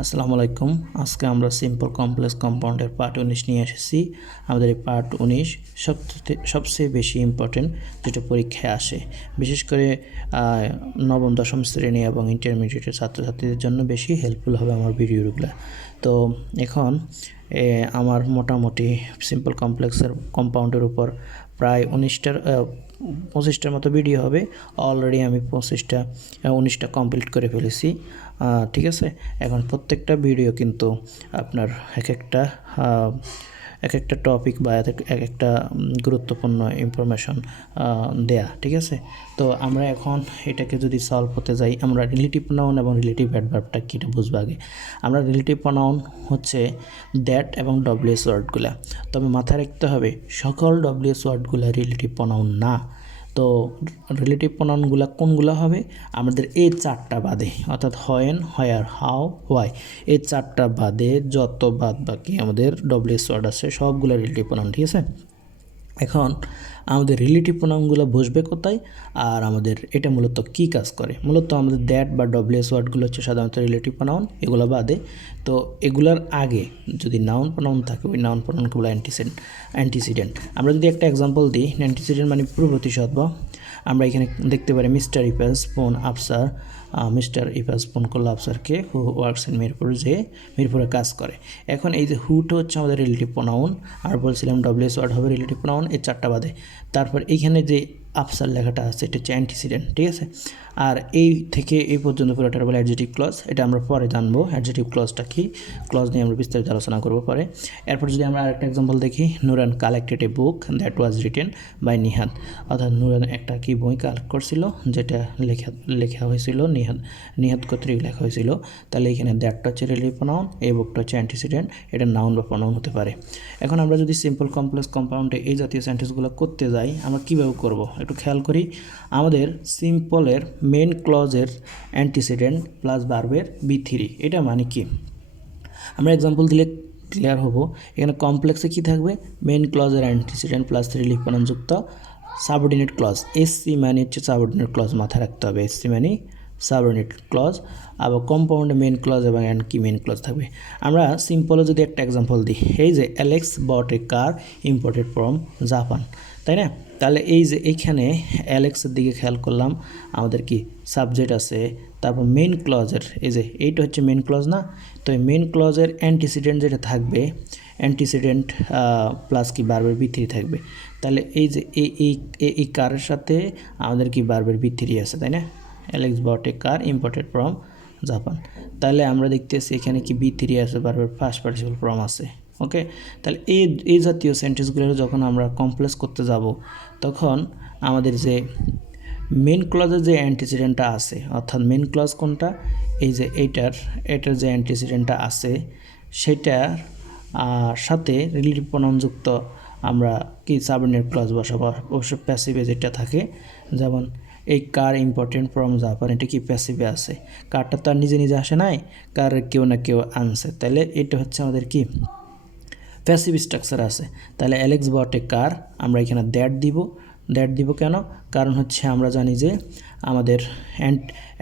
আসসালামু আলাইকুম। আজকে আমরা সিম্পল কমপ্লেক্স কম্পাউন্ডের পার্ট 19 নিয়ে এসেছি। আমাদের এই পার্ট 19 সবচেয়ে বেশি ইম্পর্টেন্ট, যেটা পরীক্ষায় আসে, বিশেষ করে নবম দশম শ্রেণী এবং ইন্টারমিডিয়েটের ছাত্রছাত্রীদের জন্য বেশি হেল্পফুল হবে আমার ভিডিওগুলো। তো এখন আমার মোটামুটি সিম্পল কমপ্লেক্সের কম্পাউন্ডের উপর প্রায় 25টার মতো ভিডিও হবে। অলরেডি আমি 19টা কমপ্লিট করে ফেলেছি। ঠিক আছে, এখন প্রত্যেকটা ভিডিও কিন্তু আপনার এক একটা টপিক বা এক একটা গুরুত্বপূর্ণ ইনফরমেশন দেয়া। ঠিক আছে, তো আমরা এখন এটাকে যদি সলভ করতে যাই, আমরা রিলেটিভ প্রনাউন এবং রিলেটিভ অ্যাডভার্বটা কীটা বুঝবো আগে। আমরা রিলেটিভ প্রনাউন হচ্ছে দ্যাট এবং ডব্লিউএস ওয়ার্ডগুলো, তবে মাথায় রাখতে হবে সকল ডব্লিউএস ওয়ার্ডগুলো রিলেটিভ প্রনাউন না। তো রিলেটিভ প্রনাউনগুলো কোনগুলো হবে? আমাদের এই চারটা বাদে, অর্থাৎ হোয়েন, হোয়ার, হাউ, হোয়াই, এই চারটা বাদে যত বাদ বাকি আমাদের ডব্লিউএস ওয়ার্ড আছে সবগুলো রিলেটিভ প্রনাউন। ঠিক আছে, এখন আমাদের রিলেটিভ প্রনাউনগুলো বসবে কোথায়, আর আমাদের এটা মূলত কী কাজ করে? মূলত আমাদের দ্যাট বা ডব্লিউএস ওয়ার্ডগুলো হচ্ছে সাধারণত রিলেটিভ প্রনাউন, এগুলো বাদে। তো এগুলোর আগে যদি নাউন প্রনাউন থাকে, ওই নাউন প্রনাউনগুলো অ্যান্টিসিডেন্ট। আমরা যদি একটা এক্সাম্পল দিই, অ্যান্টিসিডেন্ট মানে পূর্বপ্রতিশব্দ। আমরা এখানে দেখতে পারি mister Ifaz spoon Afsar. Mister Ifaz spoon করলো আফসারকে, হু ওয়ার্কস ইন মিরপুর, যে মিরপুরে কাজ করে। এখন এই যে হুটা হচ্ছে আমাদের রিলেটিভ প্রনাউন, আর বলছিলাম ডব্লিউএস ওয়ার্ড হবে রিলেটিভ প্রনাউন এই চারটা বাদে। তারপর এইখানে যে আফসার লেখাটা আছে এটা হচ্ছে অ্যান্টিসিডেন্ট। ঠিক আছে, আর এই থেকে এই পর্যন্ত পুরোটার বলে অ্যাডজেটিভ ক্লজ। এটা আমরা পরে জানবো অ্যাডজেটিভ ক্লজটা কি, ক্লজ নিয়ে আমরা বিস্তারিত আলোচনা করবো পরে। এরপর যদি আমরা আরেকটা এক্সাম্পল দেখি, Nuran collected a book that was written by Nihad. অর্থাৎ নুরান একটা কি বই কালেক্ট করছিল, যেটা লেখা হয়েছিল নিহাদ কর্তৃক লেখা হয়েছিল। তাহলে এখানে দ্যাটটা হচ্ছে রিলেটিভ প্রনাউন, এই বুকটা হচ্ছে অ্যান্টিসিডেন্ট, এটা নাউন বা প্রনাউন হতে পারে। এখন আমরা যদি সিম্পল কমপ্লেক্স কম্পাউন্ডে এই জাতীয় সেন্টেন্সগুলো করতে যাই, আমরা কীভাবে করব একটু খেয়াল করি। আমাদের সিম্পলের মেন ক্লজের অ্যান্টিসিডেন্ট প্লাস ভার্বের B3, এটা মানে কি? আমরা এক্সাম্পল দিলে ক্লিয়ার হব। এখানে কমপ্লেক্সে কি থাকবে? মেন ক্লজের অ্যান্টিসিডেন্ট প্লাস রিলেটিভ প্রনাউন যুক্ত সাবঅর্ডিনেট ক্লজ। এসসি মানে হচ্ছে সাবঅর্ডিনেট ক্লজ, মাথায় রাখতে হবে। এসসি মানে সাবঅর্ডিনেট ক্লজ, আবার কম্পাউন্ডে মেন ক্লজ এবং অ্যান্ড কি মেন ক্লজ থাকবে। আমরা সিম্পলে যদি একটা এক্সাম্পল দিই, এই যে Alex bought a car imported from Japan, তাই না? তাহলে এই যে এইখানে অ্যালেক্সের দিকে খেয়াল করলাম, আমাদের কি সাবজেক্ট আছে, তারপর মেন ক্লজের এই যে এইটা হচ্ছে মেন ক্লজ না? তো এই মেন ক্লজের অ্যান্টিসিডেন্ট যেটা থাকবে, অ্যান্টিসিডেন্ট প্লাস কি ভার্বের B3 থাকবে। তাহলে এই যে এই কারের সাথে আমাদের কি ভার্বের B3 আছে, তাই না? Alex bought a car imported from Japan. তাহলে আমরা দেখতেছি এখানে কি B3 আছে, ভার্বের ফার্স্ট পার্টিসিপল ফর্ম আছে। ওকে, তাহলে এই জাতীয় সেন্টেন্সগুলো যখন আমরা কমপ্লেক্স করতে যাব, তখন আমাদের যে মেন ক্লজের যে অ্যান্টিসিডেন্টটা আছে, অর্থাৎ মেন ক্লজ কোনটা, এই যে এটার যে অ্যান্টিসিডেন্টটা আছে সেটার সাথে রিলেটিভ প্রনাউন যুক্ত আমরা কি সাবঅর্ডিনেট ক্লজ বসাবো। অবশ্য প্যাসিভে যেটা থাকে, যেমন এই কার ইম্পর্টেন্ট ফ্রম জাপান, এটা কি প্যাসিভে আছে? কারটা তো আর নিজে নিজে আসে নাই, কার কেউ না কেউ আনছে। তাহলে এটা হচ্ছে আমাদের কি প্যাসিভ স্ট্রাকচার আছে। তাহলে অ্যালেক্স বট এ কার, আমরা এখানে দ্যাট দিব কেন? কারণ হচ্ছে আমরা জানি যে আমাদের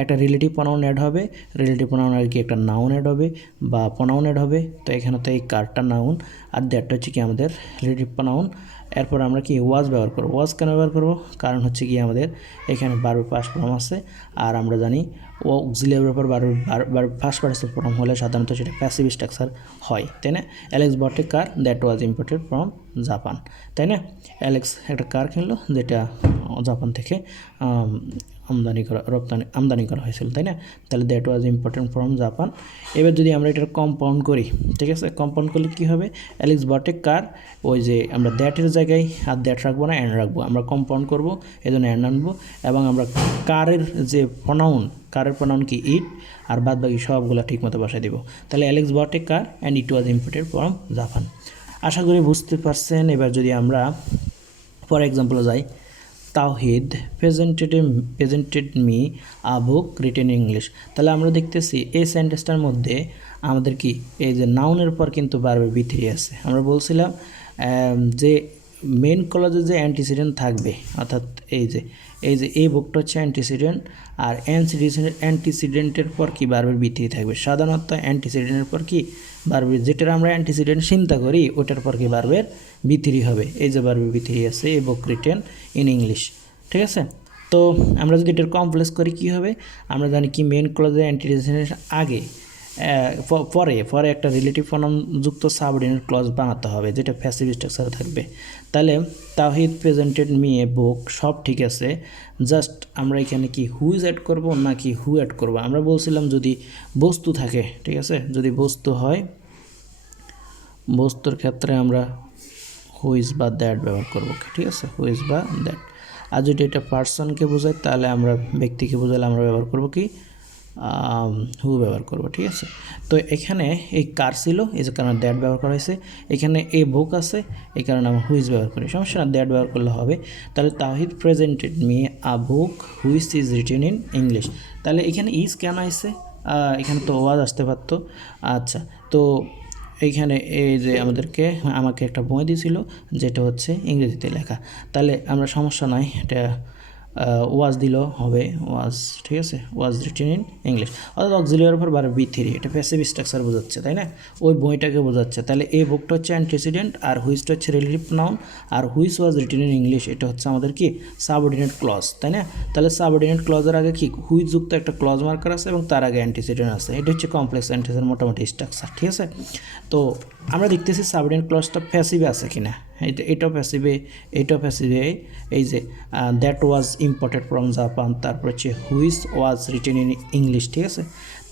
একটা রিলেটিভ প্রনাউন অ্যাড হবে, রিলেটিভ প্রনাউন আর কি একটা নাউন অ্যাড হবে বা প্রনাউন অ্যাড হবে। তো এখানে তো এই কারটা নাউন আর দ্যাটটা হচ্ছে কি আমাদের রিলেটিভ প্রনাউন। এরপর আমরা কি ওয়াজ ব্যবহার করব। ওয়াজ কেন ব্যবহার করব? কারণ হচ্ছে কি আমাদের এখানে ভার্ব পাস্ট ফর্ম আছে, আর আমরা জানি ও অক্সিলিয়ারির উপর ভার্ব ফার্স্ট পার্টিসিপল ফর্ম হলে সাধারণত সেটা প্যাসিভ স্ট্রাকচার হয়, তাই না? Alex bought a car that was imported from Japan, তাই না? অ্যালেক্স একটা কার কিনলো যেটা জাপান থেকে আমদানি করা হয়েছিল, তাই না? তাহলে that was important from Japan. এবার যদি আমরা এটার কম্পাউন্ড করি, ঠিক আছে, কম্পাউন্ড করলে কী হবে? অ্যালেক্স বট এ কার, ওই যে আমরা দ্যাটের জায়গায় আর দ্যাট রাখবো না, অ্যান্ড রাখবো, আমরা কম্পাউন্ড করবো, এই জন্য অ্যান্ড আনবো। এবং আমরা কারের যে প্রনাউন কি ইট, আর বাদ বাকি সবগুলো ঠিকমতো বসাই দেবো। তাহলে Alex bought a car and it was imported from Japan. আশা করি বুঝতে পারছেন। এবার যদি আমরা ফর এক্সাম্পলে যাই, তাওহিদ presented me a book written English. তাহলে আমরা দেখতেছি এই সেন্টেন্সটার মধ্যে আমাদের কি এই যে নাউনের পর কিন্তু ভার্বের B3 আছে। আমরা বলছিলাম যে মেন ক্লজে যে অ্যান্টিসিডেন্ট থাকবে, অর্থাৎ এই যে এই বুকটা হচ্ছে অ্যান্টিসিডেন্ট, আর অ্যান্টিসিডেন্টের পর কি ভার্বের বি3 থাকবে। সাধারণত অ্যান্টিসিডেন্টের পর কি ভার্বের, যেটার আমরা অ্যান্টিসিডেন্ট চিন্তা করি ওটার পর কি ভার্বের বি3 হবে। এই যে ভার্বের বি3 আছে, এই বুক রিটেন ইন ইংলিশ, ঠিক আছে। তো আমরা যদি এটার কমপ্লেক্স করি কি হবে, আমরা জানি কি মেন ক্লজের অ্যান্টিসিডেন্টের আগে পরে একটা রিলেটিভ প্রনাউন যুক্ত সাবঅর্ডিনেট ক্লজ বানাতে হবে, যেটা প্যাসিভ স্ট্রাকচারে থাকবে। তাহলে তাওহিদ প্রেজেন্টেড মি এ বুক, সব ঠিক আছে, জাস্ট আমরা এখানে কি হুইজ অ্যাড করব নাকি হু অ্যাড করব। আমরা বলছিলাম যদি বস্তু থাকে, ঠিক আছে, যদি বস্তু হয়, বস্তুর ক্ষেত্রে আমরা হুইজ বা দ্যাট ব্যবহার করব, ঠিক আছে, হুইজ বা দ্যাট। আর যদি এটা পার্সনকে বোঝায় তাহলে আমরা ব্যক্তিকে বোঝালে আমরা ব্যবহার করব কি হু ব্যবহার করব, ঠিক আছে। তো এখানে এই কার ছিল, এই যে কারণে দ্যাট ব্যবহার করা হয়েছে। এখানে এ বুক আছে, এই কারণে আমরা হুইজ ব্যবহার করি, সমস্যা না, দ্যাট ব্যবহার করলে হবে। তাহলে তাওহিদ presented me a book which is written in English. তাহলে এখানে ইজ কেন আসছে, এখানে তো ওয়াজ আসতে পারতো। আচ্ছা, তো এইখানে এই যে আমাকে একটা বই দিয়েছিল যেটা হচ্ছে ইংরেজিতে লেখা, তাহলে আমরা সমস্যা নাই, এটা ওয়াজ দিলেও হবে, ওয়াজ, ঠিক আছে, ওয়াজ রিটেন ইন ইংলিশ। অর্থাৎ অক্সিলিয়ার উপর ভার্ব বি3, এটা প্যাসিভ স্ট্রাকচার বোঝাচ্ছে, তাই না, ওই বইটাকে বোঝাচ্ছে। তাহলে এই বুকটা হচ্ছে অ্যান্টিসিডেন্ট, আর হুইচটা হচ্ছে রিলেটিভ নাউন, আর which was written in English এটা হচ্ছে আমাদের কি সাবঅর্ডিনেট ক্লজ, তাই না। তাহলে সাবঅর্ডিনেট ক্লজের আগে কি হুইচ যুক্ত একটা ক্লজ মার্কার আছে এবং তার আগে অ্যান্টিসিডেন্ট আছে, এটা হচ্ছে কমপ্লেক্স সেন্টেন্সের মোটামুটি স্ট্রাকচার, ঠিক আছে। তো আমরা দেখতেছি সাবঅর্ডিনেট ক্লজটা প্যাসিভে আছে কিনা, এটাও প্যাসিভে, এটাও প্যাসিভে। এই যে that was imported from Japan, তারপর হচ্ছে which was written in English, ঠিক আছে।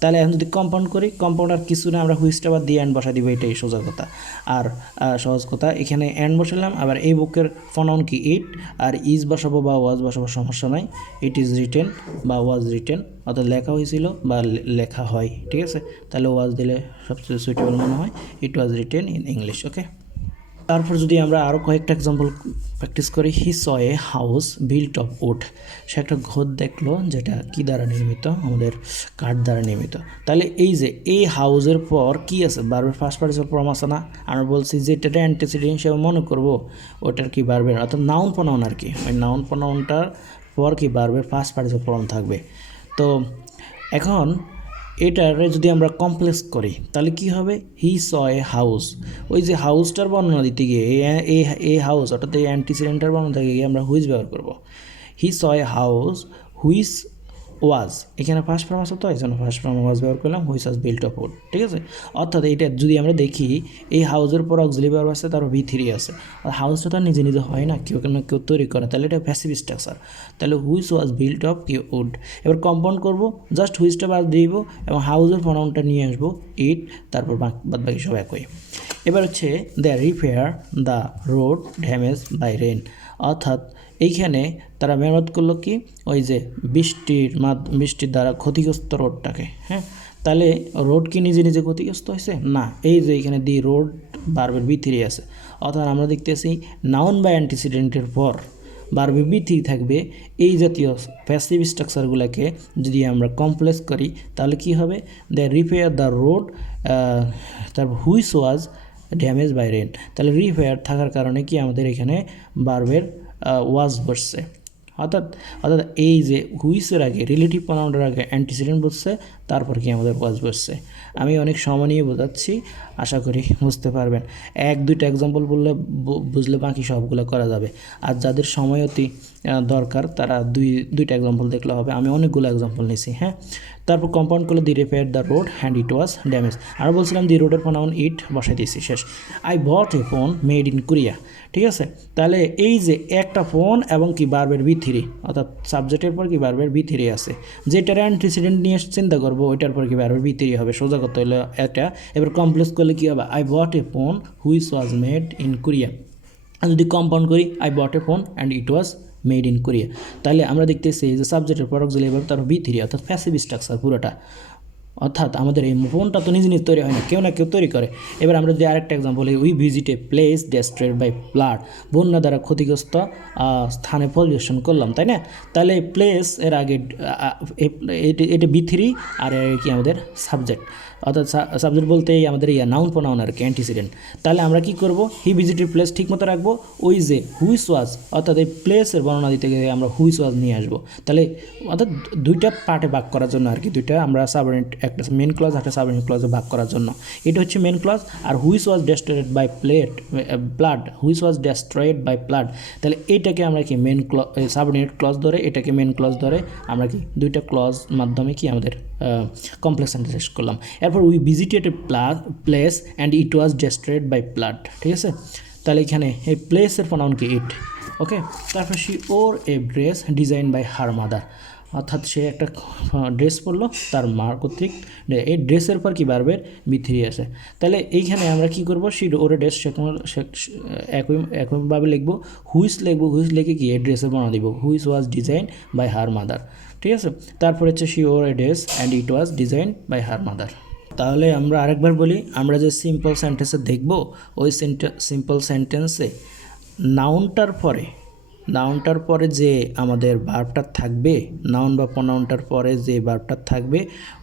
তাহলে এখন যদি কম্পাউন্ড করি, কম্পাউন্ড আর কিছু না, আমরা হুইচটা বাদ দিয়ে অ্যান্ড বসা দিব, এটাই সোজা কথা। আর সহজ কথা, এখানে অ্যান্ড বসালাম, আবার এই বুকের প্রনাউন কি ইট, আর ইজ বসাবো বা ওয়াজ বসাবো, সমস্যা নাই, ইট ইজ রিটেন বা ওয়াজ রিটেন, অর্থাৎ লেখা হয়েছিল বা লেখা হয়, ঠিক আছে। তাহলে ওয়াজ দিলে সবচেয়ে সুইটেবল মনে হয়, it was written in English, okay. তারপর যদি আমরা আরও কয়েকটা এক্সাম্পল প্র্যাকটিস করি, he saw a house built of wood, সে একটা ঘর দেখলো যেটা কি দ্বারা নির্মিত, আমাদের কাঠ দ্বারা নির্মিত। তাহলে এই যে এই হাউসের পর কি আছে, ভার্বের ফার্স্ট পার্টিসিপাল ফর্ম আছে না, আমরা বলছি যে এটা অ্যান্টিসিডেন্ট হিসেবে মনে করবো, ওটার কি ভার্বের, অর্থাৎ নাউন প্রনাউন আর কি, ওই নাউন প্রনাউনটার পর কি ভার্বের ফার্স্ট পার্টিসিপাল ফর্ম থাকবে। তো এখন এটারে যদি আমরা কমপ্লেক্স করি তাহলে কি হবে, হি স এ হাউস, ওই যে হাউসটার বর্ণনা দিতে গিয়ে এই হাউস, অর্থাৎ এই অ্যান্টিসিডেন্টার বর্ণনা থেকে গিয়ে আমরা হুইচ ব্যবহার করব। হি saw a house which was, এখানে ফার্স্ট ফর্ম আছে, তো এই জন্য ফার্স্ট ফর্ম ওয়াজ ব্যবহার করলাম, which was built of would, ঠিক আছে। অর্থাৎ এইটা যদি আমরা দেখি, এই হাউসের পর অক্সিলিয়ারি ভার্ব আছে, তার বি3 আছে, আর হাউসটা তো নিজে নিজে হয় না, কেউ তৈরি করে, তাহলে এটা প্যাসিভ স্ট্রাকচার। তাহলে হুইচ ওয়াজ বিল্ট অফ কি উড। এবার কম্পাউন্ড করব, জাস্ট হুইচটা বাদ দিব এবং হাউসের প্রনাউনটা নিয়ে আসবো ইট, তারপর বাদ বাকি সব একই। এবার হচ্ছে the repair the road damage by rain, অর্থাৎ এইখানে তারা মেরামত করলো কি, ওই যে বৃষ্টির দ্বারা ক্ষতিগ্রস্ত রোডটাকে, হ্যাঁ। তাহলে রোড কি নিজে নিজে ক্ষতিগ্রস্ত হয়েছে না, এই যে এখানে দি রোড ভার্বের বি3 আছে, অর্থাৎ আমরা দেখতেছি নাউন বা অ্যান্টিসিডেন্টের পর ভার্বের বি3 থাকবে। এই জাতীয় প্যাসিভ স্ট্রাকচারগুলোকে যদি আমরা কমপ্লেক্স করি তাহলে কি হবে, দ্য রিপেয়ার দ্য রোড, তারপর which was damage by rain. তাহলে রিপেয়ার থাকার কারণে কি আমাদের এখানে ভার্বের ওয়াজ বসছে, অর্থাৎ এই যে হুইসের আগে রিলেটিভ প্রনাউনের আগে অ্যান্টিসিডেন্ট বসছে, তারপর কি আমাদের ওয়াজ বসছে। আমি অনেক সময় নিয়ে বোঝাচ্ছি, আশা করি বুঝতে পারবেন। 1-2টা এক্সাম্পল বললে বুঝলে বাকি সবগুলো করা যাবে। আর যাদের সময় অতি দরকার তারা দুইটা এক্সাম্পল দেখলে হবে, আমি অনেকগুলো এক্সাম্পল নিয়েছি, হ্যাঁ। তারপর কম্পাউন্ড করলে the repair the road and it was damage, আর বলছিলাম দি রোডের প্রনাউন ইট বসাই দিয়েছি, শেষ। I bought a phone made in Korea, ঠিক আছে। তাহলে এই যে একটা ফোন এবং কি ভার্বের বি3, অর্থাৎ সাবজেক্টের পর কি ভার্বের বি3 আছে, যেটার অ্যান্টিসিডেন্ট নিয়ে চিন্তা করবো ওইটার পর কি ভার্বের বি3 হবে, সোজা করতে হলে এটা। এবার কমপ্লেক্স করলে কী হবে, I bought a phone which was made in Korea. আর যদি কম্পাউন্ড করি, I bought a phone and it was made in Korea. তাহলে আমরা দেখতেছি যে সাবজেক্টের পর অক্সিলিয়ারি ভার্ব তার বি3, অর্থাৎ প্যাসিভ স্ট্রাকচার পুরোটা। অর্থাৎ আমাদের এই ফোনটা তো নিজে নিজে তৈরি হয় না, কেউ না কেউ তৈরি করে। এবার আমরা যদি আরেকটা এক্সাম্পল বলি, we visit a place destroyed by flood, বন্যা দ্বারা ক্ষতিগ্রস্ত স্থানে পরিদর্শন করলাম, তাই না? তাহলে প্লেস এর আগে এটা B3 আর কি আমাদের সাবজেক্ট, অর্থাৎ সাবজেক্ট বলতে আমাদের নাউন প্রোনাউন আর কি অ্যান্টিসিডেন্ট। তাহলে আমরা কি করব, হি ভিজিটেড প্লেস ঠিক মতো রাখবো, ওই যে হুইচ ওয়াজ, অর্থাৎ এই প্লেসের বর্ণনা দিতে গেলে আমরা হুইচ ওয়াজ নিয়ে আসবো। তাহলে অর্থাৎ দুইটা পার্টে ভাগ করার জন্য আর কি, দুইটা আমরা সাবঅর্ডিনেট, একটা মেন ক্লজ একটা সাবঅর্ডিনেট ক্লজে ভাগ করার জন্য। এটা হচ্ছে মেন ক্লজ। আর which was destroyed by flood, which was destroyed by flood, তাহলে এইটাকে আমরা কি মেন ক্লজ, সাবঅর্ডিনেট ক্লজ ধরে এটাকে মেন ক্লজ ধরে আমরা কি দুইটা ক্লজ মাধ্যমে কি আমাদের কমপ্লেক্স সেন্টেন্স শেষ করলাম। এরপর we visited a place and it was destroyed by flood, ঠিক আছে? তাহলে এখানে এই প্লেসের প্রনাউন কি ইট, ওকে। তারপর she wore a dress design by her mother, অর্থাৎ সে একটা ড্রেস পরলো তার মার কর্তৃক। এই ড্রেসের পর কি বারবার B3 আসে। তাহলে এইখানে আমরা কি করব, শি ওর এ ড্রেস একইভাবে লিখবো, হুইচ লিখবো, হুইচ লিখে কি এই ড্রেসের বর্ণনা দিব, which was design by her mother, ঠিক আছে? তারপর হচ্ছে she wore a dress and it was design by her mother. তাহলে আমরা আরেকবার বলি, আমরা যে সিম্পল সেন্টেন্সে দেখব, ওই সিম্পল সেন্টেন্সে নাউনটার পরে যে আমাদের ভার্বটা থাকবে, নাউন বা প্রনাউনটার পরে যে ভার্বটা থাকবে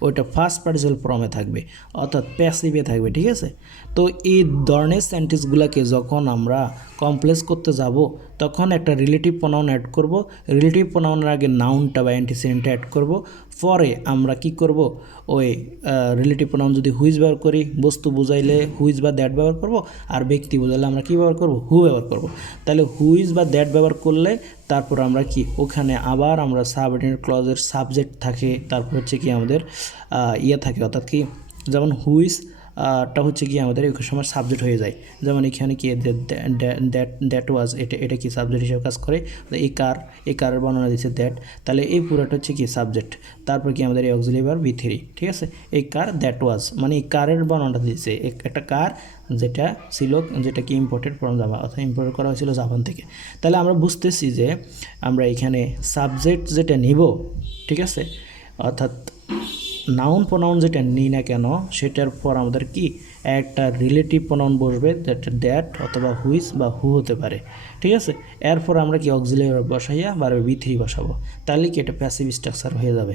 ওইটা ফার্স্ট পার্টিসিপাল ফর্মে থাকবে, অর্থাৎ প্যাসিভে থাকবে, ঠিক আছে? তো এই ধরনের সেন্টেন্সগুলোকে যখন আমরা কমপ্লেক্স করতে যাব তখন একটা রিলেটিভ প্রনাউন অ্যাড করব, রিলেটিভ প্রনাউনের আগে নাউনটা বা অ্যান্টিসিডেন্টটা অ্যাড করব, পরে আমরা কি করব, ওই রিলেটিভ প্রনাউন যদি হুইচ ব্যবহার করি, বস্তু বুঝাইলে হুইচ বা দ্যাট ব্যবহার করব, আর ব্যক্তি বুঝাইলে আমরা কী ব্যবহার করব, হু ব্যবহার করব। তাহলে হুইচ বা দ্যাট ব্যবহার করলে তারপর আমরা কি ওখানে আবার আমরা সাবঅর্ডিনেট ক্লজের সাবজেক্ট থাকে, তারপর হচ্ছে কি আমাদের থাকে, অর্থাৎ কি যেমন হুইচ টা হচ্ছে কি আমাদের এই সময় সাবজেক্ট হয়ে যায়, যেমন এখানে কি দ্যাট ওয়াজ, এটা কি সাবজেক্ট হিসেবে কাজ করে, এই কারের বর্ণনা দিচ্ছে দ্যাট, তাহলে এই পুরোটা হচ্ছে কি সাবজেক্ট। তারপর কি আমাদের এই অক্সিলিয়ারি ভার্ব B3, ঠিক আছে? এই কার দ্যাট ওয়াজ মানে এই কারের বর্ণনাটা দিচ্ছে, একটা কার যেটা কি ইম্পোর্টেড ফ্রম জাপান, অর্থাৎ ইম্পোর্ট করা হয়েছিল জাপান থেকে। তাহলে আমরা বুঝতেছি যে আমরা এখানে সাবজেক্ট যেটা নিব, ঠিক আছে, অর্থাৎ নাউন প্রনাউন যেটা নিই না কেন সেটার পর আমাদের কি একটা রিলেটিভ প্রনাউন বসবে, দ্যাট অথবা হুইচ বা হু হতে পারে, ঠিক আছে? এরপর আমরা কি অক্সিলিয়ারি ভার্ব বসাইয়া বারবার B3 বসাবো, তাহলে কি এটা প্যাসিভ স্ট্রাকচার হয়ে যাবে।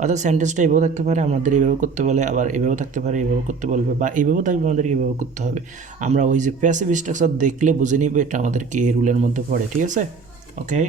অর্থাৎ সেন্টেন্সটা এইভাবে থাকতে পারে, আমাদের এইভাবে করতে বলে, আবার এইভাবে থাকতে পারে, এইভাবে করতে বলবে, বা এইভাবে থাকবে আমাদেরকে এইভাবে করতে হবে। আমরা ওই যে প্যাসিভ স্ট্রাকচার দেখলে বুঝে নিব এটা আমাদেরকে এই রুলের মধ্যে পড়ে, ঠিক আছে? ওকে।